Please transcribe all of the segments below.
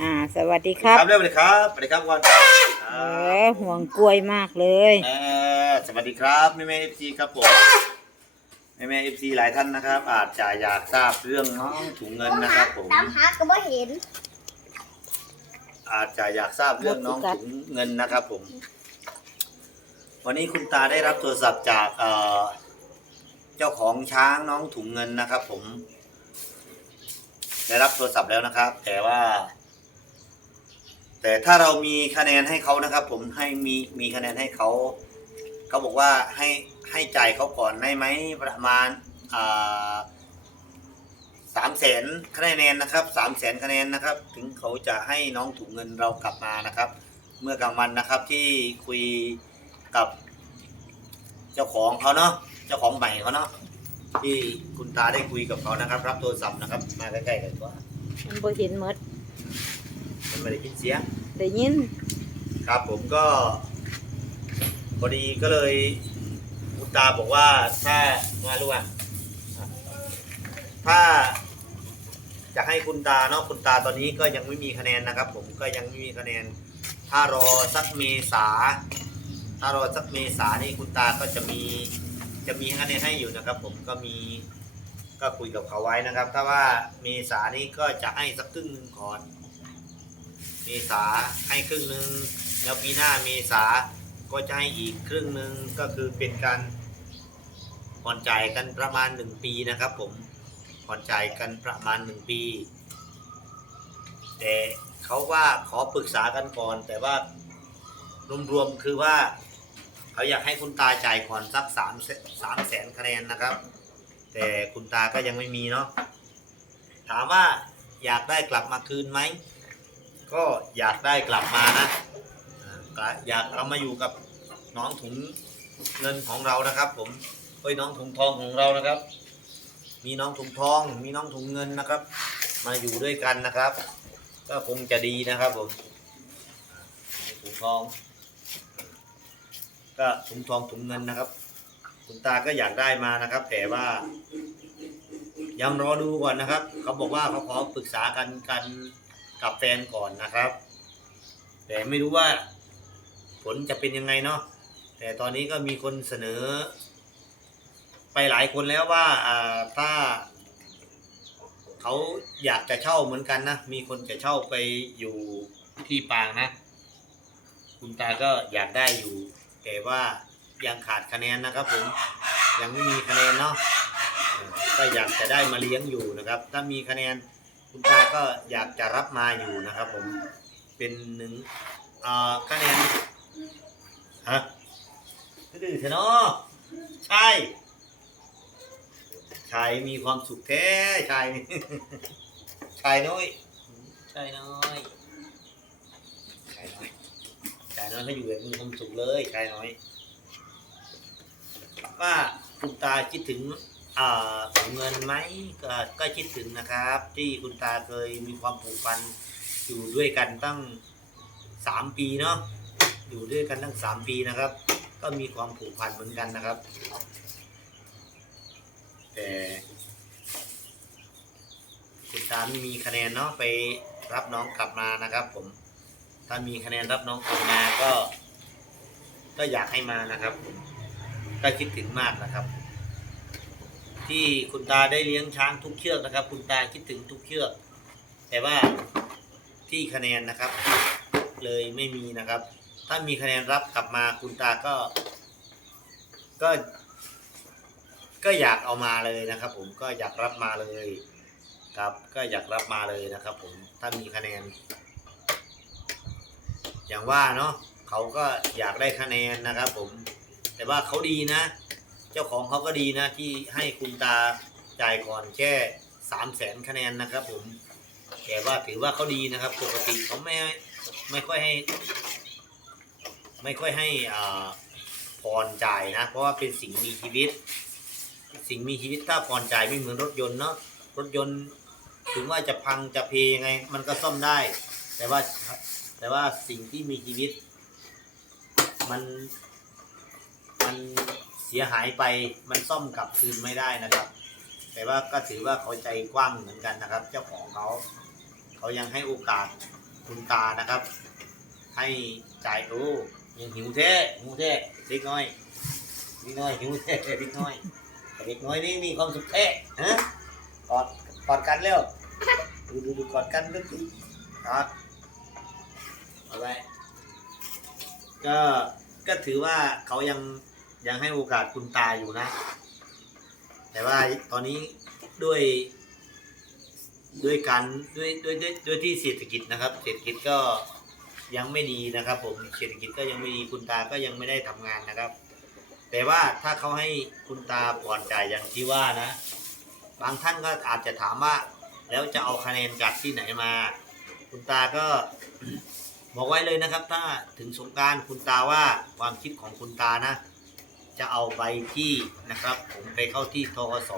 อ่า สวัสดีครับครับเริ่มเลยครับสวัสดีครับก่อนเออห่วงกล้วยมากเลยเออสวัสดีครับแม่แม่เอฟซีครับผมแม่แม่เอฟซีหลายท่านนะครับ อาจจะอยากทราบเรื่องน้องถุงเงินนะครับผมตามหาก็บ่เห็น อาจจะอยากทราบเรื่องน้องถุงเงินนะครับผม วันนี้คุณตาได้รับโทรศัพท์จากเอ่อเจ้าของช้างน้องถุงเงินนะครับ ผม ได้รับโทรศัพท์แล้วนะครับ แต่ว่า แต่ถ้าเรามีคะแนนให้เขานะครับ ผมให้มีมีคะแนนให้เขาเขาบอกว่าให้ให้จ่ายเขาก่อนได้ไหมประมาณสามแสนคะแนนนะครับสามแสนคะแนนนะครับ ถึงเขาจะให้น้องถุงเงินเรากลับมานะครับ เมื่อกลางวันนะครับที่คุยกับเจ้าของเขาเนาะเจ้าของใหม่เขาเนาะที่คุณตาได้คุยกับเขานะครับ รับโทรศัพท์นะครับ มาใกล้ๆกันว่ามันบ่เห็นหมดมัน ไม่ได้ยินเสียง ได้ยิน ครับผมก็พอดีก็เลยคุณตาบอกว่าถ้ามาลูกอะถ้าจะให้คุณตาเนาะคุณตาตอนนี้ก็ยังไม่มีคะแนนนะครับ ผมก็ยังไม่มีคะแนน ถ้ารอสักเมษา ถ้ารอสักเมษานี่คุณตาก็จะมีจะมีคะแนนให้อยู่นะครับ ผมก็มีก็คุยกับเขาไว้นะครับ ถ้าว่าเมษานี้ก็จะให้สักครึ่งหนึ่งก่อน เมษาให้ครึ่งหนึ่งแล้วปีหน้าเมษาก็จะให้อีกครึ่งหนึ่งก็คือเป็นการผ่อนจ่ายกันประมาณหนึ่งปีนะครับ ผมผ่อนจ่ายกันประมาณหนึ่งปี แต่เขาว่าขอปรึกษากันก่อน แต่ว่ารวมๆคือว่าเขาอยากให้คุณตาจ่ายก่อนสักสามสามแสนคะแนนนะครับ แต่คุณตาก็ยังไม่มีเนาะถามว่าอยากได้กลับมาคืนไหม ก็อยากได้กลับมานะอยากเรามาอยู่กับน้องถุงเงินของเรานะครับ ผมเฮ้ยน้องถุงทองของเรานะครับ มีน้องถุงทอง มีน้องถุงเงินนะครับ มาอยู่ด้วยกันนะครับ ก็คงจะดีนะครับผมถุงทอง ก็ถุงทองถุงเงินนะครับคุณตาก็อยากได้มานะครับ แต่ว่ายังรอดูก่อนนะครับ เขาบอกว่าเขาขอปรึกษากันกัน กับแฟนก่อนนะครับ แต่ไม่รู้ว่า ผลจะเป็นยังไงเนาะแต่ตอนนี้ก็มีคนเสนอ ไปหลายคนแล้วว่าอ่าถ้าเขาอยากจะเช่าเหมือนกันนะมีคนจะเช่าไปอยู่ที่ปางนะ คุณตาก็อยากได้อยู่ แต่ว่ายังขาดคะแนนนะครับผมยังไม่มีคะแนนเนาะก็อยากจะได้มาเลี้ยงอยู่นะครับ ถ้ามีคะแนน คุณตาก็อยากจะรับมาอยู่นะครับ ผมเป็นหนึ่งอ่าคะแนนฮะดื้อเถอะเนาะใช่ชายมีความสุขแท้ชายนี่ชายน้อยชายน้อยชายน้อยชายน้อยเขาอยู่แบบมีความสุขเลยชายน้อยว่าคุณตาคิดถึงอ่าถุง เงินไหมก็ก็คิดถึงนะครับ ที่คุณตาเคยมีความผูกพันอยู่ด้วยกันตั้งสามปีเนาะอยู่ด้วยกันตั้งสามปีนะครับ ก็มีความผูกพันเหมือนกันนะครับ แต่คุณตาไม่มีคะแนนเนาะไปรับน้องกลับมานะครับ ผมถ้ามีคะแนนรับน้องกลับมาก็ ก็อยากให้มานะครับผมก็คิดถึงมากนะครับ ที่คุณตาได้เลี้ยงช้างทุกเชือกนะครับ คุณตาคิดถึงทุกเชือก แต่ว่าที่คะแนนนะครับ เลยไม่มีนะครับ ถ้ามีคะแนนรับกลับมาคุณตาก็ ก็ ก็อยากเอามาเลยนะครับ ผมก็อยากรับมาเลย ครับ ก็อยากรับมาเลยนะครับ ผมถ้ามีคะแนน อย่างว่าเนาะเขาก็อยากได้คะแนนนะครับ ผม แต่ว่าเขาดีนะ เจ้าของเขาก็ดีนะที่ให้คุณตาจ่ายก่อนแค่สามแสนคะแนนนะครับผม แต่ว่าถือว่าเขาดีนะครับ ปกติเขาไม่ไม่ค่อยให้ ไม่ค่อยให้อ่าผ่อนจ่ายนะ เพราะว่าเป็นสิ่งมีชีวิต สิ่งมีชีวิตถ้าผ่อนจ่ายไม่เหมือนรถยนต์เนาะรถยนต์ถึงว่าจะพังจะเพยังไง มันก็ซ่อมได้ แต่ว่าแต่ว่าสิ่งที่มีชีวิต มันมัน สียหายไปมันซ่อมกลับคืนไม่ได้นะครับ แต่ว่าก็ถือว่าเขาใจกว้างเหมือนกันนะครับ เจ้าของเขาเขายังให้โอกาสคุณตานะครับ ให้จ่ายโอ้ยังหิวแท้หิวแท้เด็กน้อยเด็กน้อยหิวแท้เด็กน้อยต่เด็กน้อยนี่มีความสุขแท้ฮะกอดกอดกันแล้วดูดูดูกอดกันดูสิกอดเอาไว้ก็ก็ถือว่าเขายัง ยังให้โอกาสคุณตาอยู่นะ แต่ว่าตอนนี้ด้วยด้วยการด้วยด้วยด้วยด้วยที่เศรษฐกิจนะครับ เศรษฐกิจก็ยังไม่ดีนะครับ ผมเศรษฐกิจก็ยังไม่ดีคุณตาก็ยังไม่ได้ทำงานนะครับ แต่ว่าถ้าเขาให้คุณตาผ่อนจ่ายอย่างที่ว่านะ บางท่านก็อาจจะถามว่า แล้วจะเอาคะแนนจากที่ไหนมา คุณตาก็บอกไว้เลยนะครับ ถ้าถึงสงการคุณตาว่าความคิดของคุณตานะ จะเอาใบที่นะครับ ผมไปเข้าที่ทกส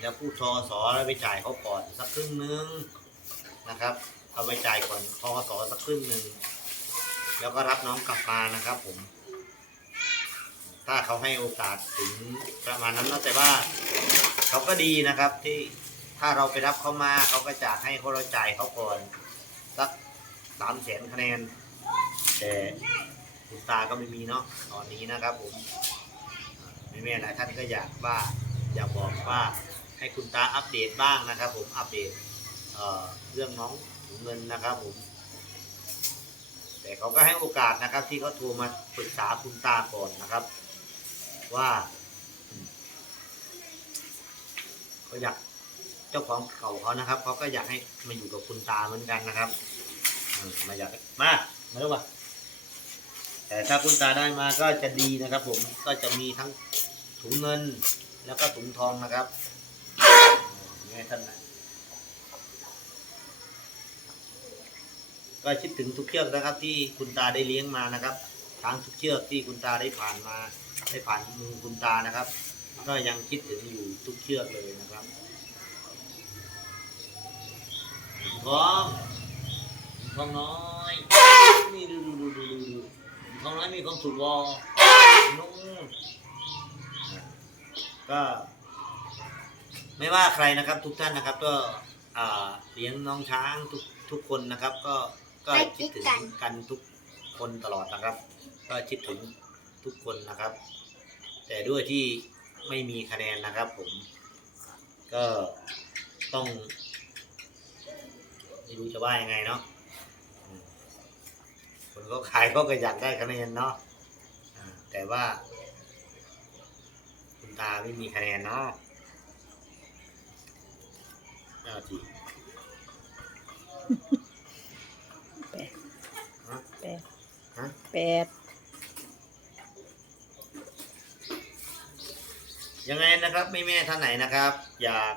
แล้วผู้ทอสอแล้วไปจ่ายเขาก่อนสักครึ่งนึงนะครับ เอาไปจ่ายก่อนทอสอสักครึ่งนึงแล้วก็รับน้องกลับมานะครับ ผม ถ้าเขาให้โอกาสถึงประมาณนั้นแล้วแต่ว่าเขาก็ดีนะครับที่ถ้าเราไปรับเขามาเขาก็จะให้เขาเราจ่ายเขาก่อนสักสามแสนคะแนนแต่คุณตาก็ไม่มีเนาะตอนนี้นะครับผม แม่ๆหลายท่านก็อยากว่าอยากบอกว่าให้คุณตาอัปเดตบ้างนะครับ ผมอัปเดตเเรื่องน้องถุงเงินนะครับผม แต่เขาก็ให้โอกาสนะครับ ที่เขาโทรมาปรึกษาคุณตาก่อนนะครับ ว่าเขาอยากเจ้าของเก่าเขานะครับเขาก็อยากให้มาอยู่กับคุณตาเหมือนกันนะครับมาอยากมามาดูว่าแต่ถ้าคุณตาได้มาก็จะดีนะครับ ผมก็จะมีทั้ง ถุงเงินแล้วก็ถุงทองนะครับนี่ให้ท่านนะก็คิดถึงทุกเชือกนะครับ ที่คุณตาได้เลี้ยงมานะครับทั้งทุกเชือกที่คุณตาได้ผ่านมา ได้ผ่านมือคุณตานะครับ ก็ยังคิดถึงอยู่ทุกเชือกเลยนะครับถุงทองถุงทองน้อยนี่ดูดูดูดูดูดูถุงทองน้อยมีความสุขวอนุ่ม ก็ไม่ว่าใครนะครับ ทุกท่านนะครับ ก็อ่าเลี้ยงน้องช้างทุกทุกคนนะครับ ก็ก็คิดถึงกันทุกคนตลอดนะครับ ก็คิดถึงทุกคนนะครับ แต่ด้วยที่ไม่มีคะแนนนะครับ ผม ก็ต้องไม่รู้จะว่ายังไงเนาะอืมคนก็ขายก็ก็อยากได้คะแนนเนาะอ่าแต่ว่าคุณ ตาไม่มีคะแนนเนาะเอาทีแปดฮะแปดฮะแปดยังไงนะครับไม่แม่ท่านไหนนะครับ อยาก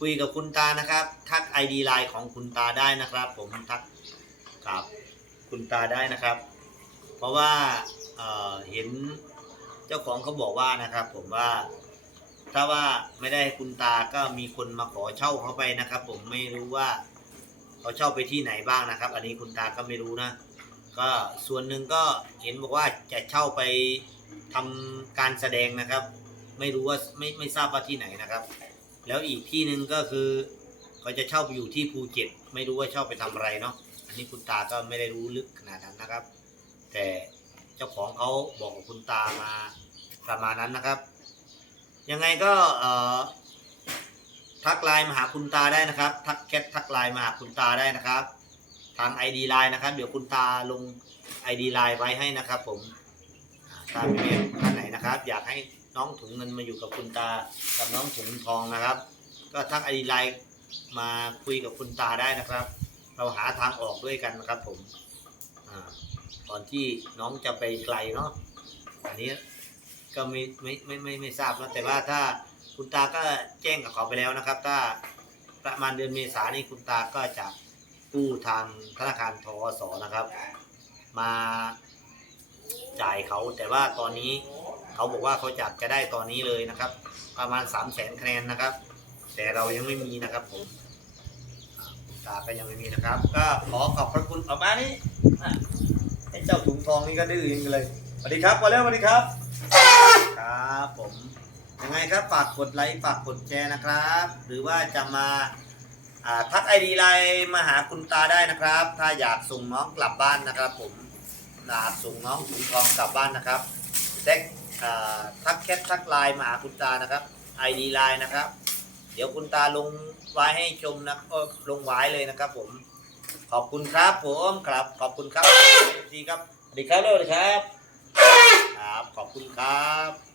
คุยกับคุณตานะครับ ทักไอดีไลน์ของคุณตาได้นะครับ ผมทักกับคุณตาได้นะครับ เพราะว่าเอ่อเห็น เจ้าของเขาบอกว่านะครับ ผมว่า ถ้าว่าไม่ได้คุณตาก็มีคนมาขอเช่าเขาไปนะครับ ผมไม่รู้ว่าเขาเช่าไปที่ไหนบ้างนะครับ อันนี้คุณตาก็ไม่รู้นะ ก็ส่วนหนึ่งก็เห็นบอกว่าจะเช่าไปทำการแสดงนะครับ ไม่รู้ว่าไม่ไม่ทราบว่าที่ไหนนะครับ แล้วอีกที่หนึ่งก็คือเขาจะเช่าไปอยู่ที่ภูเก็ตไม่รู้ว่าเช่าไปทำอะไรเนาะอันนี้คุณตาก็ไม่ได้รู้ลึกขนาดนั้นนะครับ แต่ จ้าของเขาบอกกับคุณตามาประมาณนั้นนะครับ ยังไงก็ทักไลน์มาหาคุณตาได้นะครับ ทักแคททักไลน์มาหาคุณตาได้นะครับ ทาง ID ไลน์นะครับ เดี๋ยวคุณตาลง ID ไลน์ไว้ให้นะครับ ผมอ่าถ้ามีท่านไหนนะครับ อยากให้น้องถุงเงินมาอยู่กับคุณตากับน้องถุงทองนะครับ ก็ทัก ID ไลน์มาคุยกับคุณตาได้นะครับ เราหาทางออกด้วยกันนะครับผม ก่อนที่น้องจะไปไกลเนาะอันนี้ก็ไม่ไม่ไม่ไม่ไม่ทราบนะแต่ว่าถ้าคุณตาก็แจ้งกับเขาไปแล้วนะครับ ถ้าประมาณเดือนเมษายนนี่คุณตาก็จะกู้ทางธนาคารทอสนะครับ มาจ่ายเขาแต่ว่าตอนนี้เขาบอกว่าเขาจับจะได้ตอนนี้เลยนะครับ ประมาณ3 0 0แสนคะแนนนะครับ แต่เรายังไม่มีนะครับผมตาก็ยังไม่มีนะครับ ก็ขอขอบพระคุณออกมานี่ ไอ้เจ้าถุงทองนี่ก็ดื้อจริงเลยสวัสดีครับมาแล้วสวัสดีครับ ครับผมยังไงครับฝากกดไลค์ฝากกดแชร์นะครับ หรือว่าจะมาทักไอดีไลน์มาหาคุณตาได้นะครับ ถ้าอยากส่งน้องกลับบ้านนะครับ ผมอยากส่งน้องถุงทองกลับบ้านนะครับแท็กทักแคททักไลน์มาหาคุณตานะครับไอดีไลน์นะครับ เดี๋ยวคุณตาลงไว้ให้ชมนะเออลงไว้เลยนะครับผม ขอบคุณครับผมครับ ขอบคุณครับดีครับสวัสดีครับเลยครับ ครับ ขอบคุณครับ